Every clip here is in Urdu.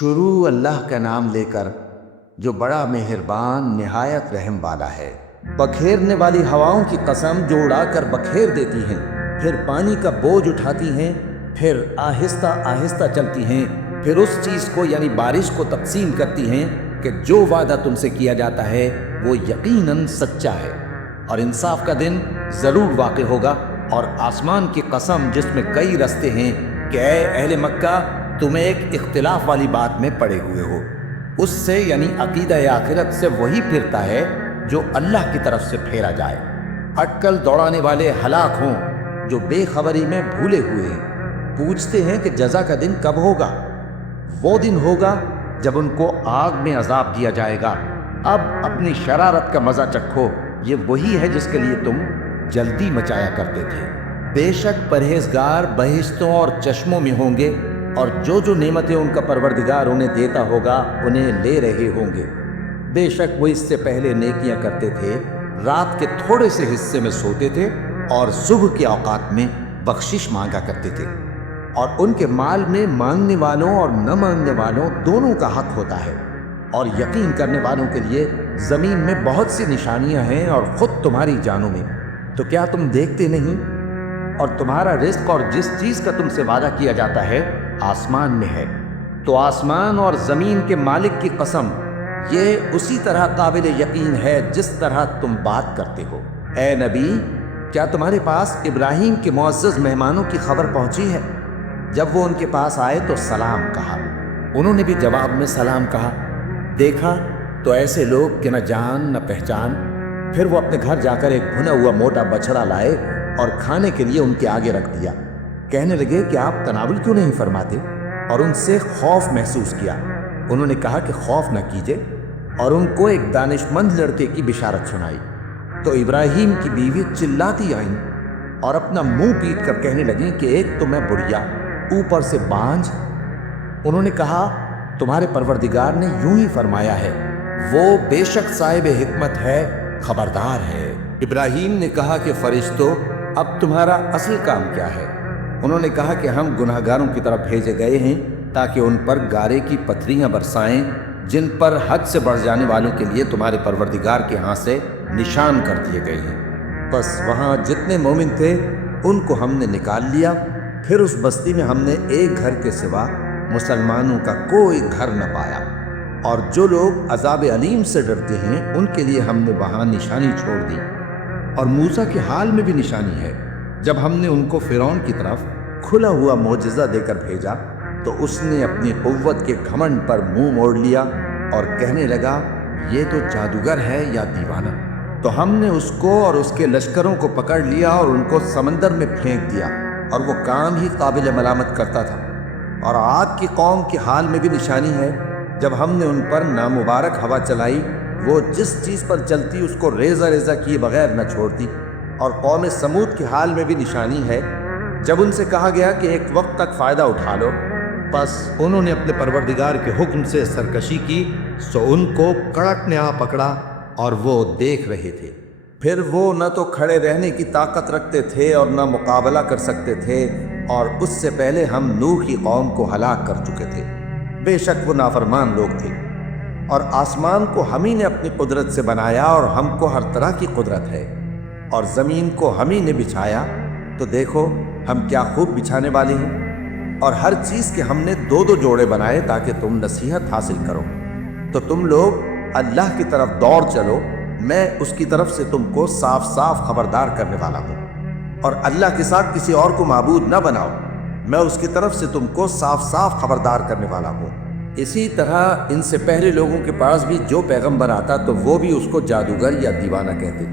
شروع اللہ کا نام لے کر جو بڑا مہربان نہایت رحم والا ہے۔ بکھیرنے والی ہواؤں کی قسم جو اڑا کر بکھیر دیتی ہیں، پھر پانی کا بوجھ اٹھاتی ہیں، پھر آہستہ آہستہ چلتی ہیں، پھر اس چیز کو یعنی بارش کو تقسیم کرتی ہیں کہ جو وعدہ تم سے کیا جاتا ہے وہ یقیناً سچا ہے، اور انصاف کا دن ضرور واقع ہوگا۔ اور آسمان کی قسم جس میں کئی رستے ہیں کہ اے اہل مکہ، تم ایک اختلاف والی بات میں پڑے ہوئے ہو، اس سے یعنی عقیدہ آخرت سے وہی پھرتا ہے جو اللہ کی طرف سے پھیرا جائے۔ اٹکل دوڑانے والے ہلاک ہوں جو بے خبری میں بھولے ہوئے ہیں، پوچھتے ہیں کہ جزا کا دن کب ہوگا؟ وہ دن ہوگا جب ان کو آگ میں عذاب دیا جائے گا۔ اب اپنی شرارت کا مزہ چکھو، یہ وہی ہے جس کے لیے تم جلدی مچایا کرتے تھے۔ بے شک پرہیزگار بہشتوں اور چشموں میں ہوں گے، اور جو نعمتیں ان کا پروردگار انہیں دیتا ہوگا انہیں لے رہے ہوں گے۔ بے شک وہ اس سے پہلے نیکیاں کرتے تھے، رات کے تھوڑے سے حصے میں سوتے تھے اور صبح کے اوقات میں بخشش مانگا کرتے تھے، اور ان کے مال میں مانگنے والوں اور نہ مانگنے والوں دونوں کا حق ہوتا ہے۔ اور یقین کرنے والوں کے لیے زمین میں بہت سی نشانیاں ہیں، اور خود تمہاری جانوں میں۔ تو کیا تم دیکھتے نہیں؟ اور تمہارا رزق اور جس چیز کا تم سے وعدہ کیا جاتا ہے آسمان میں ہے، تو آسمان اور زمین کے مالک کی قسم، یہ اسی طرح قابل یقین ہے جس طرح تم بات کرتے ہو۔ اے نبی، کیا تمہارے پاس ابراہیم کے معزز مہمانوں کی خبر پہنچی ہے؟ جب وہ ان کے پاس آئے تو سلام کہا، انہوں نے بھی جواب میں سلام کہا۔ دیکھا تو ایسے لوگ کہ نہ جان نہ پہچان۔ پھر وہ اپنے گھر جا کر ایک بھنا ہوا موٹا بچڑا لائے اور کھانے کے لیے ان کے آگے رکھ دیا۔ کہنے لگے کہ آپ تناول کیوں نہیں فرماتے؟ اور ان سے خوف محسوس کیا۔ انہوں نے کہا کہ خوف نہ کیجیے، اور ان کو ایک دانشمند لڑکے کی بشارت سنائی۔ تو ابراہیم کی بیوی چلاتی آئیں اور اپنا منہ پیٹ کر کہنے لگیں کہ ایک تو میں بڑھیا، اوپر سے بانجھ۔ انہوں نے کہا تمہارے پروردگار نے یوں ہی فرمایا ہے، وہ بے شک صاحب حکمت ہے، خبردار ہے۔ ابراہیم نے کہا کہ فرشتوں، اب تمہارا اصل کام کیا ہے؟ انہوں نے کہا کہ ہم گناہگاروں کی طرف بھیجے گئے ہیں تاکہ ان پر گارے کی پتھریاں برسائیں جن پر حد سے بڑھ جانے والوں کے لیے تمہارے پروردگار کے ہاں سے نشان کر دیے گئے ہیں۔ بس وہاں جتنے مومن تھے ان کو ہم نے نکال لیا، پھر اس بستی میں ہم نے ایک گھر کے سوا مسلمانوں کا کوئی گھر نہ پایا، اور جو لوگ عذاب علیم سے ڈرتے ہیں ان کے لیے ہم نے وہاں نشانی چھوڑ دی۔ اور موسیٰ کے حال میں بھی نشانی ہے، جب ہم نے ان کو فرعون کی طرف کھلا ہوا معجزہ دے کر بھیجا تو اس نے اپنی قوت کے گھمنڈ پر منہ موڑ لیا اور کہنے لگا یہ تو جادوگر ہے یا دیوانہ۔ تو ہم نے اس کو اور اس کے لشکروں کو پکڑ لیا اور ان کو سمندر میں پھینک دیا، اور وہ کام ہی قابل ملامت کرتا تھا۔ اور عاد کی قوم کے حال میں بھی نشانی ہے، جب ہم نے ان پر نامبارک ہوا چلائی، وہ جس چیز پر چلتی اس کو ریزہ ریزہ کیے بغیر نہ چھوڑتی۔ اور قوم سمود کے حال میں بھی نشانی ہے، جب ان سے کہا گیا کہ ایک وقت تک فائدہ اٹھا لو، بس انہوں نے اپنے پروردگار کے حکم سے سرکشی کی، سو ان کو کڑک نے آ پکڑا اور وہ دیکھ رہے تھے۔ پھر وہ نہ تو کھڑے رہنے کی طاقت رکھتے تھے اور نہ مقابلہ کر سکتے تھے، اور اس سے پہلے ہم نوح کی قوم کو ہلاک کر چکے تھے۔ بے شک وہ نافرمان لوگ تھے۔ اور آسمان کو ہم ہی نے اپنی قدرت سے بنایا، اور ہم کو ہر طرح کی قدرت ہے۔ اور زمین کو ہم ہی نے بچھایا، تو دیکھو ہم کیا خوب بچھانے والے ہیں۔ اور ہر چیز کے ہم نے دو دو جوڑے بنائے تاکہ تم نصیحت حاصل کرو۔ تو تم لوگ اللہ کی طرف دوڑ چلو، میں اس کی طرف سے تم کو صاف صاف خبردار کرنے والا ہوں۔ اور اللہ کے ساتھ کسی اور کو معبود نہ بناؤ، میں اس کی طرف سے تم کو صاف صاف خبردار کرنے والا ہوں۔ اسی طرح ان سے پہلے لوگوں کے پاس بھی جو پیغمبر آتا تو وہ بھی اس کو جادوگر یا دیوانہ کہتے۔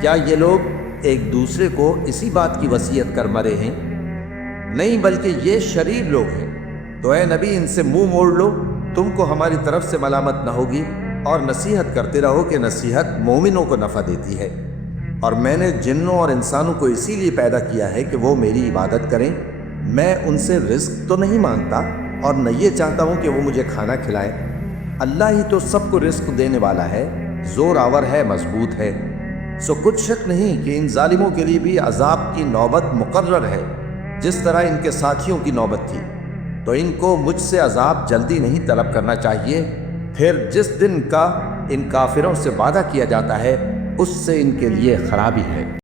کیا یہ لوگ ایک دوسرے کو اسی بات کی وصیت کر مرے ہیں؟ نہیں، بلکہ یہ شریر لوگ ہیں۔ تو اے نبی، ان سے منہ موڑ لو، تم کو ہماری طرف سے ملامت نہ ہوگی، اور نصیحت کرتے رہو کہ نصیحت مومنوں کو نفع دیتی ہے۔ اور میں نے جنوں اور انسانوں کو اسی لیے پیدا کیا ہے کہ وہ میری عبادت کریں۔ میں ان سے رزق تو نہیں مانگتا، اور نہ یہ چاہتا ہوں کہ وہ مجھے کھانا کھلائیں۔ اللہ ہی تو سب کو رزق دینے والا ہے، زور آور ہے، مضبوط ہے۔ سو کچھ شک نہیں کہ ان ظالموں کے لیے بھی عذاب کی نوبت مقرر ہے، جس طرح ان کے ساتھیوں کی نوبت تھی۔ تو ان کو مجھ سے عذاب جلدی نہیں طلب کرنا چاہیے، پھر جس دن کا ان کافروں سے وعدہ کیا جاتا ہے اس سے ان کے لیے خرابی ہے۔